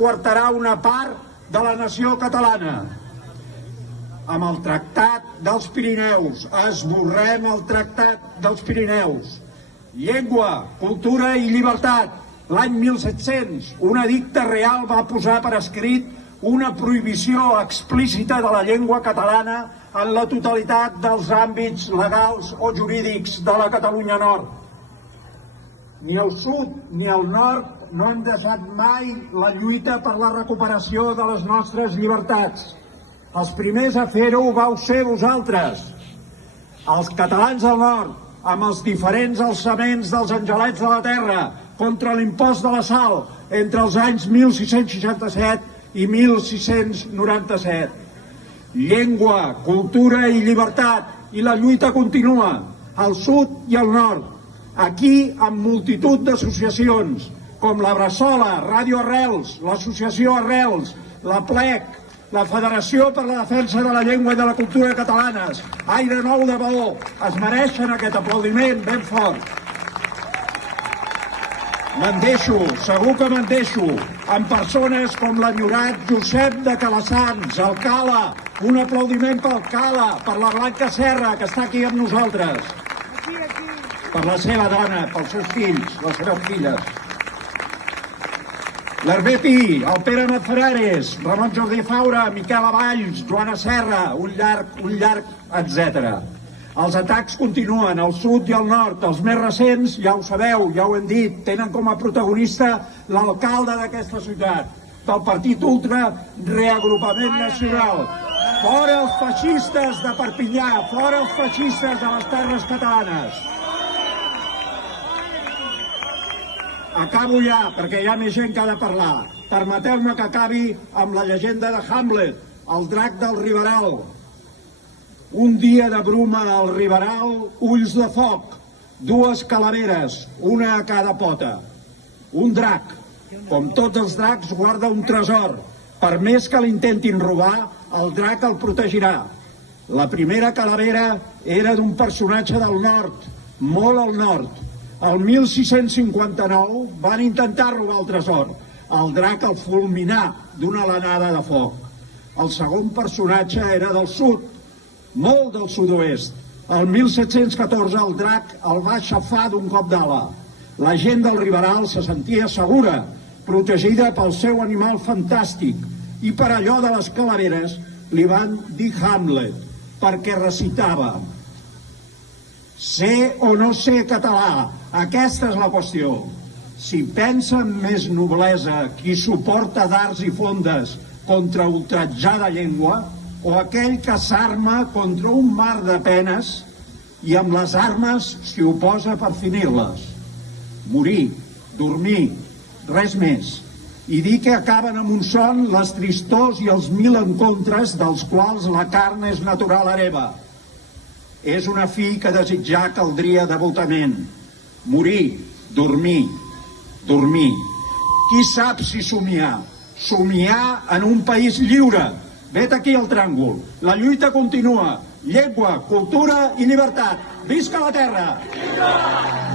coartarà una part de la nació catalana. Amb el Tractat dels Pirineus, esborrem el Tractat dels Pirineus. Llengua, cultura i llibertat. L'any 1700, un edicte real va posar per escrit una prohibició explícita de la llengua catalana en la totalitat dels àmbits legals o jurídics de la Catalunya Nord. Ni el sud ni el nord no han deixat mai la lluita per la recuperació de les nostres llibertats. Els primers a fer-ho vau ser vosaltres, els catalans del nord, amb els diferents alçaments dels angelets de la terra contra l'impost de la sal entre els anys 1667 i 1697. Llengua, cultura i llibertat, i la lluita continua, al sud i al nord. Aquí, amb multitud d'associacions, com la Bressola, Ràdio Arrels, l'Associació Arrels, la PLEC, la Federació per la Defensa de la Llengua i de la Cultura Catalanes, Aire Nou de Baó, es mereixen aquest aplaudiment ben fort. Me'n deixo, segur que me'n deixo, amb persones com l'enyorat Josep de Calassans, el Cala, un aplaudiment pel Cala, per la Blanca Serra, que està aquí amb nosaltres, per la seva dona, pels seus fills, les seves filles. L'Hervé Pi, el Pere Matferares, Ramon Jordi Faura, Miquel Avalls, Joana Serra, un llarg, etc. Els atacs continuen al sud i al nord. Els més recents, ja ho sabeu, ja ho hem dit, tenen com a protagonista l'alcalde d'aquesta ciutat, del partit ultra Reagrupament Nacional. Fora els feixistes de Perpinyà, fora els feixistes de les terres catalanes. Acabo ja, perquè hi ha més gent que ha de parlar. Permeteu-me que acabi amb la llegenda de Hamlet, el drac del Riberal. Un dia de bruma al Riberal, ulls de foc, dues calaveres, una a cada pota. Un drac, com tots els dracs, guarda un tresor. Per més que l'intentin robar, el drac el protegirà. La primera calavera era d'un personatge del nord, molt al nord. El 1659 van intentar robar el tresor. El drac el fulminà d'una alenada de foc. El segon personatge era del sud, molt del sud-oest. El 1714 el drac el va aixafar d'un cop d'ala. La gent del Riberal se sentia segura, protegida pel seu animal fantàstic, i per allò de les calaveres li van dir Hamlet, perquè recitava: sé o no sé català, aquesta és la qüestió. Si pensa en més noblesa qui suporta dards i fondes contra ultratjada llengua, o aquell que s'arma contra un mar de penes i amb les armes s'hi oposa per finir-les. Morir, dormir, res més. I dir que acaben amb un son les tristors i els mil encontres dels quals la carn és natural hereva. És una fi que desitjar caldria devotament. Morir, dormir, dormir. Qui sap si somiar? Somiar en un país lliure. Vet aquí el tràngol. La lluita continua. Llengua, cultura i llibertat. Visca la terra! Visca!